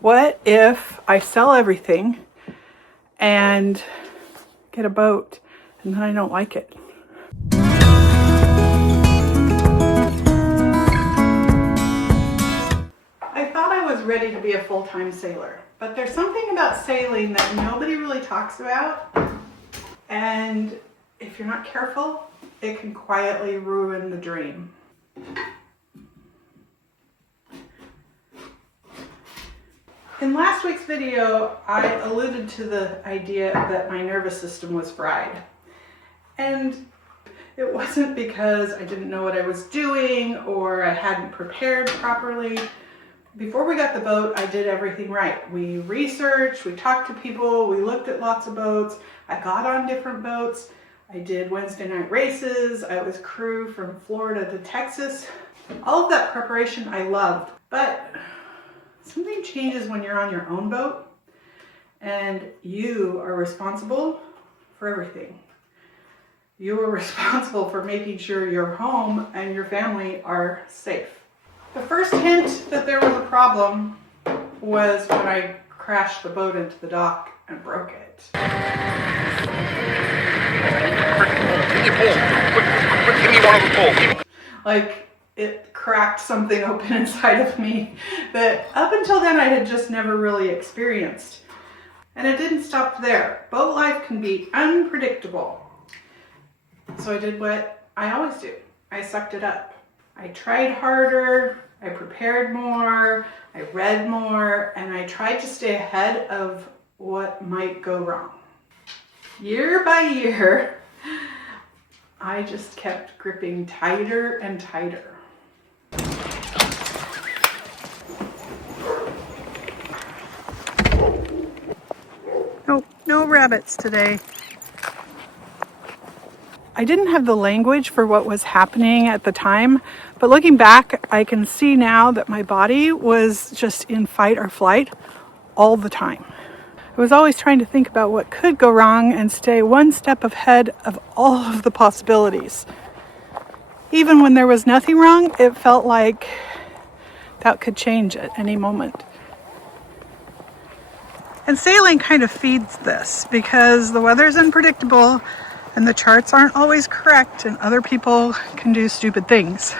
What if I sell everything and get a boat and then I don't like it? I thought I was ready to be a full-time sailor, but there's something about sailing that nobody really talks about, and if you're not careful, it can quietly ruin the dream. In last week's video, I alluded to the idea that my nervous system was fried. And it wasn't because I didn't know what I was doing or I hadn't prepared properly. Before we got the boat, I did everything right. We researched, we talked to people, we looked at lots of boats. I got on different boats. I did Wednesday night races. I was crew from Florida to Texas. All of that preparation I loved, but something changes when you're on your own boat and you are responsible for everything. You are responsible for making sure your home and your family are safe. The first hint that there was a problem was when I crashed the boat into the dock and broke it. Give me one of the pull. Like, it cracked something open inside of me that up until then I had just never really experienced. And it didn't stop there. Boat life can be unpredictable. So I did what I always do. I sucked it up. I tried harder, I prepared more, I read more, and I tried to stay ahead of what might go wrong. Year by year, I just kept gripping tighter and tighter. No rabbits today. I didn't have the language for what was happening at the time, but looking back, I can see now that my body was just in fight or flight all the time. I was always trying to think about what could go wrong and stay one step ahead of all of the possibilities. Even when there was nothing wrong, it felt like that could change at any moment. And sailing kind of feeds this because the weather's unpredictable and the charts aren't always correct and other people can do stupid things.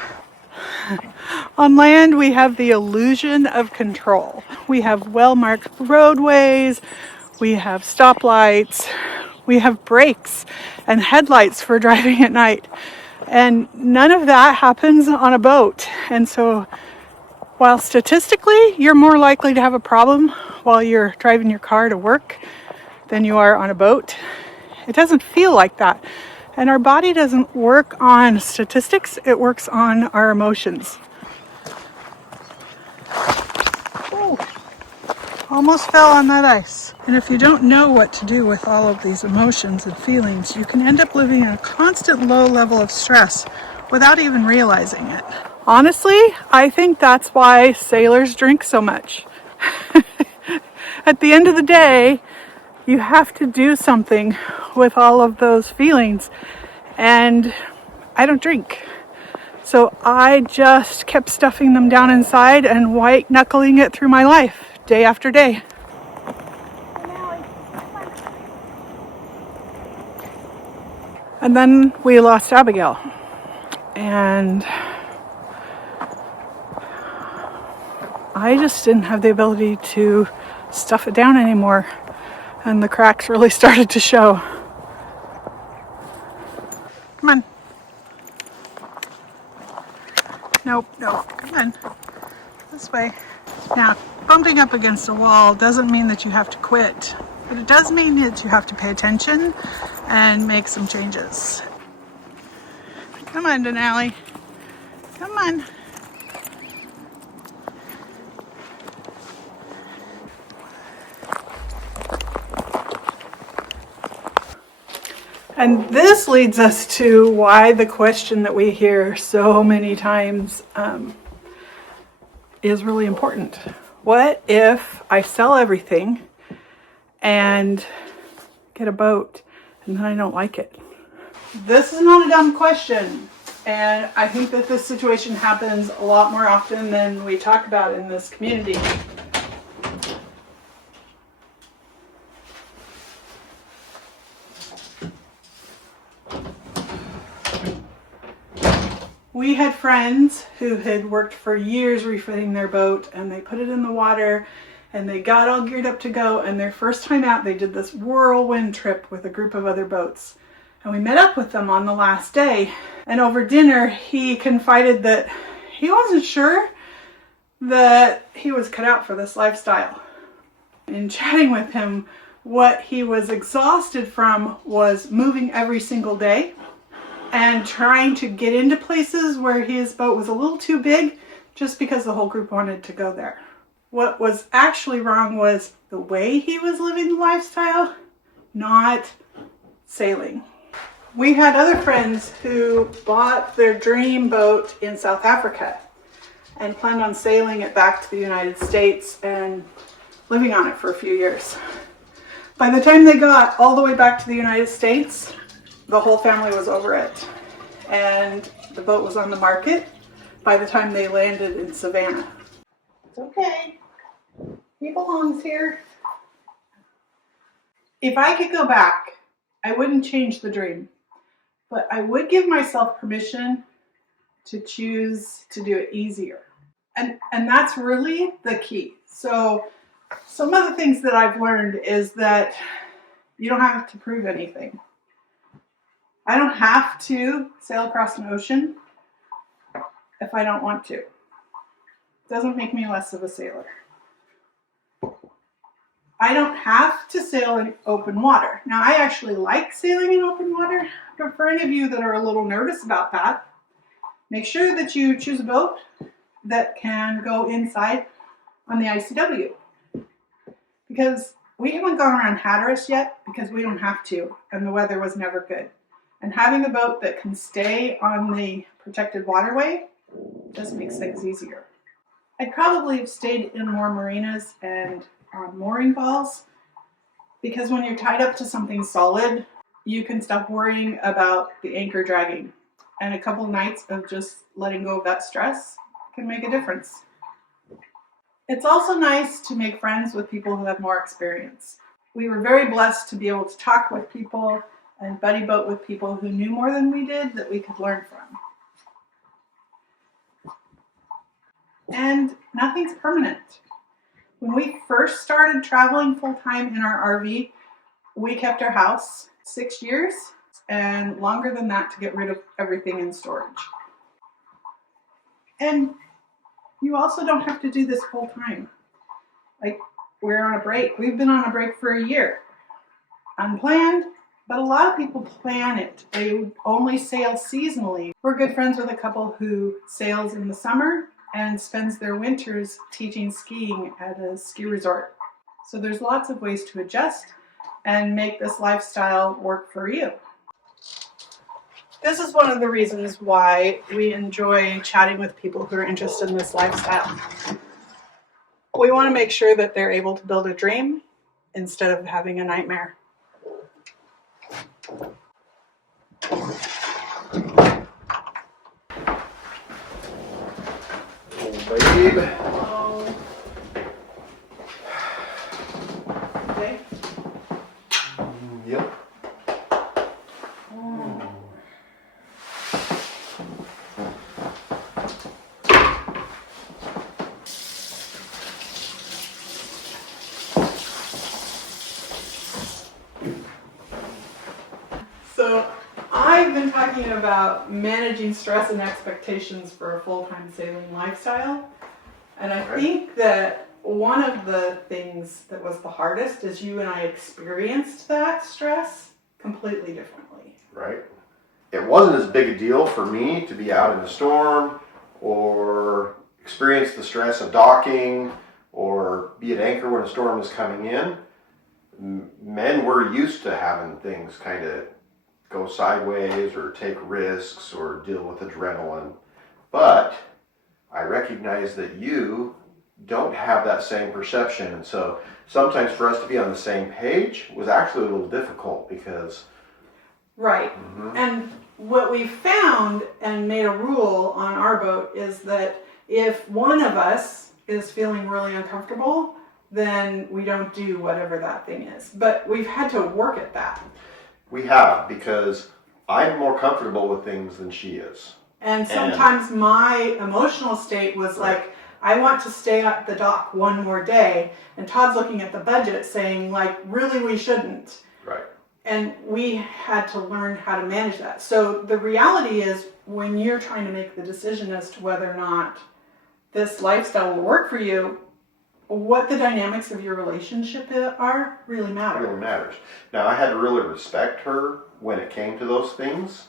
On land, we have the illusion of control. We have well-marked roadways, we have stoplights, we have brakes and headlights for driving at night. And none of that happens on a boat. And so while statistically you're more likely to have a problem while you're driving your car to work than you are on a boat, it doesn't feel like that. And our body doesn't work on statistics, it works on our emotions. Oh, almost fell on that ice. And if you don't know what to do with all of these emotions and feelings, you can end up living in a constant low level of stress without even realizing it. Honestly, I think that's why sailors drink so much. At the end of the day, you have to do something with all of those feelings, and I don't drink. So I just kept stuffing them down inside and white-knuckling it through my life, day after day. And then we lost Abigail, and I just didn't have the ability to stuff it down anymore, and the cracks really started to show. Come on. Nope, come on. This way. Now, bumping up against a wall doesn't mean that you have to quit, but it does mean that you have to pay attention and make some changes. Come on, Denali. Come on. And this leads us to why the question that we hear so many times is really important. What if I sell everything and get a boat and then I don't like it? This is not a dumb question, and I think that this situation happens a lot more often than we talk about in this community. We had friends who had worked for years refitting their boat, and they put it in the water and they got all geared up to go, and their first time out they did this whirlwind trip with a group of other boats. And we met up with them on the last day, and over dinner he confided that he wasn't sure that he was cut out for this lifestyle. In chatting with him, what he was exhausted from was moving every single day and trying to get into places where his boat was a little too big just because the whole group wanted to go there. What was actually wrong was the way he was living the lifestyle, not sailing. We had other friends who bought their dream boat in South Africa and planned on sailing it back to the United States and living on it for a few years. By the time they got all the way back to the United States, the whole family was over it, and the boat was on the market by the time they landed in Savannah. It's okay. He belongs here. If I could go back, I wouldn't change the dream, but I would give myself permission to choose to do it easier. And that's really the key. So some of the things that I've learned is that you don't have to prove anything. I don't have to sail across an ocean if I don't want to. It doesn't make me less of a sailor. I don't have to sail in open water. Now, I actually like sailing in open water, but for any of you that are a little nervous about that, make sure that you choose a boat that can go inside on the ICW. Because we haven't gone around Hatteras yet because we don't have to, and the weather was never good. And having a boat that can stay on the protected waterway just makes things easier. I'd probably have stayed in more marinas and on mooring balls, because when you're tied up to something solid, you can stop worrying about the anchor dragging. And a couple nights of just letting go of that stress can make a difference. It's also nice to make friends with people who have more experience. We were very blessed to be able to talk with people and buddy boat with people who knew more than we did that we could learn from. And nothing's permanent. When we first started traveling full-time in our RV, we kept our house 6 years and longer than that to get rid of everything in storage. And you also don't have to do this full time. Like, we're on a break. We've been on a break for a year. Unplanned, but a lot of people plan it. They only sail seasonally. We're good friends with a couple who sails in the summer and spends their winters teaching skiing at a ski resort. So there's lots of ways to adjust and make this lifestyle work for you. This is one of the reasons why we enjoy chatting with people who are interested in this lifestyle. We want to make sure that they're able to build a dream instead of having a nightmare. Babe. Hello. Okay. Yep. So I've been talking about managing stress and expectations for a full-time sailing lifestyle. And I think that one of the things that was the hardest is you and I experienced that stress completely differently. Right. It wasn't as big a deal for me to be out in a storm or experience the stress of docking or be at anchor when a storm is coming in. Men were used to having things kind of go sideways or take risks or deal with adrenaline. But I recognize that you don't have that same perception. And so sometimes for us to be on the same page was actually a little difficult because... Right. And what we found and made a rule on our boat is that if one of us is feeling really uncomfortable, then we don't do whatever that thing is. But we've had to work at that. We have, because I'm more comfortable with things than she is. And sometimes my emotional state was like, I want to stay at the dock one more day. And Todd's looking at the budget saying, like, really, we shouldn't. Right. And we had to learn how to manage that. So the reality is, when you're trying to make the decision as to whether or not this lifestyle will work for you, what the dynamics of your relationship are really matter. Really matters. Now, I had to really respect her when it came to those things.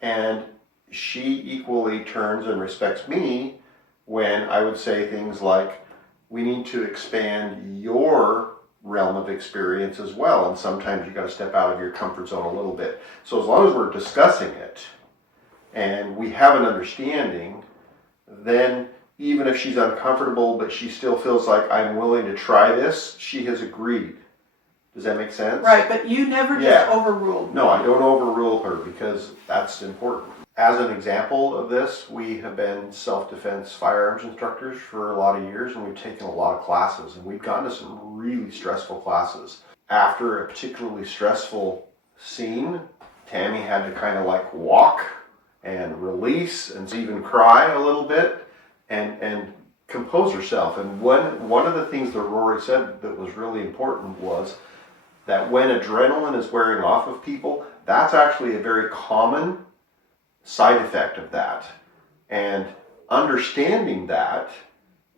And she equally turns and respects me when I would say things like, we need to expand your realm of experience as well. And sometimes you got to step out of your comfort zone a little bit. So as long as we're discussing it and we have an understanding, then even if she's uncomfortable, but she still feels like I'm willing to try this, she has agreed. Does that make sense? Right, but you never just overruled. No, I don't overrule her because that's important. As an example of this, we have been self-defense firearms instructors for a lot of years, and we've taken a lot of classes, and we've gone to some really stressful classes. After a particularly stressful scene, Tammy had to kind of like walk and release and even cry a little bit and compose herself. And one of the things that Rory said that was really important was that when adrenaline is wearing off of people, that's actually a very common side effect of that. And understanding that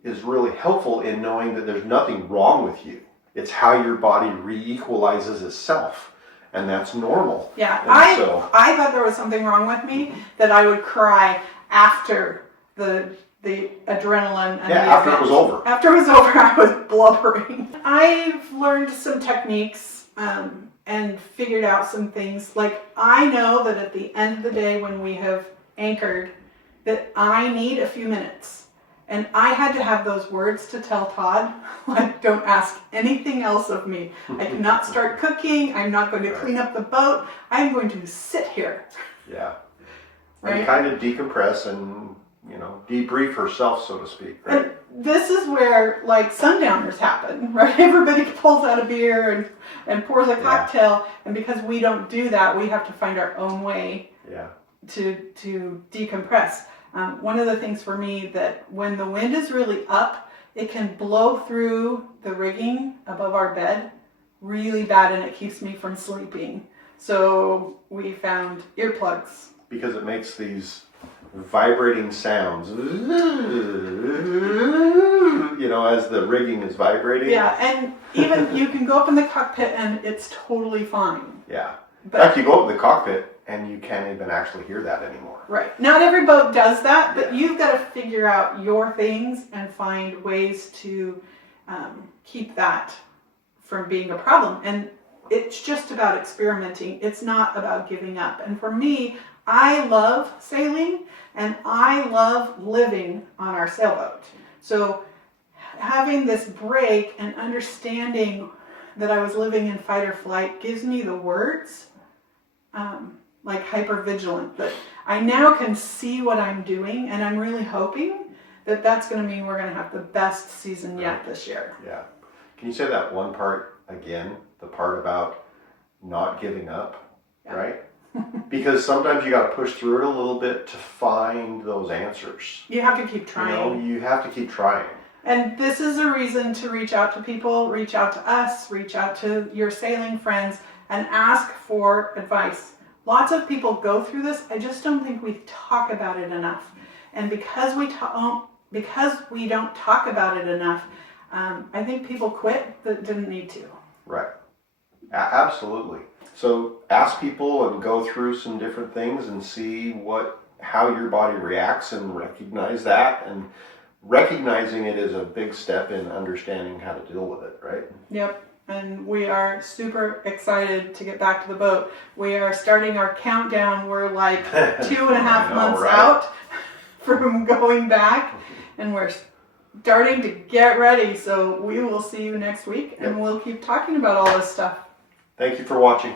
is really helpful in knowing that there's nothing wrong with you. It's how your body re-equalizes itself. And that's normal. Yeah, I thought there was something wrong with me, that I would cry after the adrenaline. And after it was over. After it was over, I was blubbering. I've learned some techniques and figured out some things. Like, I know that at the end of the day when we have anchored, that I need a few minutes. And I had to have those words to tell Todd, like, don't ask anything else of me. I cannot start cooking. I'm not going to clean up the boat. I'm going to sit here. Yeah. Right? And kind of decompress and, debrief herself, so to speak. Right? And this is where, like, sundowners happen, right? Everybody pulls out a beer and pours a cocktail. And because we don't do that, we have to find our own way to decompress. One of the things for me, that when the wind is really up, it can blow through the rigging above our bed really bad, and it keeps me from sleeping. So we found earplugs. Because it makes these vibrating sounds, as the rigging is vibrating. Yeah, and even you can go up in the cockpit and it's totally fine. Yeah. But, in fact, you go up in the cockpit and you can't even actually hear that anymore. Right. Not every boat does that, but you've got to figure out your things and find ways to keep that from being a problem. And it's just about experimenting. It's not about giving up. And for me, I love sailing and I love living on our sailboat. So having this break and understanding that I was living in fight or flight gives me the words, like hypervigilant, that I now can see what I'm doing, and I'm really hoping that that's going to mean we're going to have the best season yet this year. Yeah. Can you say that one part again? The part about not giving up, right? Because sometimes you got to push through it a little bit to find those answers. You have to keep trying. You have to keep trying. And this is a reason to reach out to people, reach out to us, reach out to your sailing friends, and ask for advice. Lots of people go through this. I just don't think we talk about it enough. And because we don't talk about it enough, I think people quit that didn't need to. Right. Absolutely. So ask people and go through some different things and see how your body reacts, and recognize that. And recognizing it is a big step in understanding how to deal with it, right? Yep. And we are super excited to get back to the boat. We are starting our countdown. We're like 2.5 months out from going back, and we're starting to get ready. So we will see you next week, and we'll keep talking about all this stuff. Thank you for watching.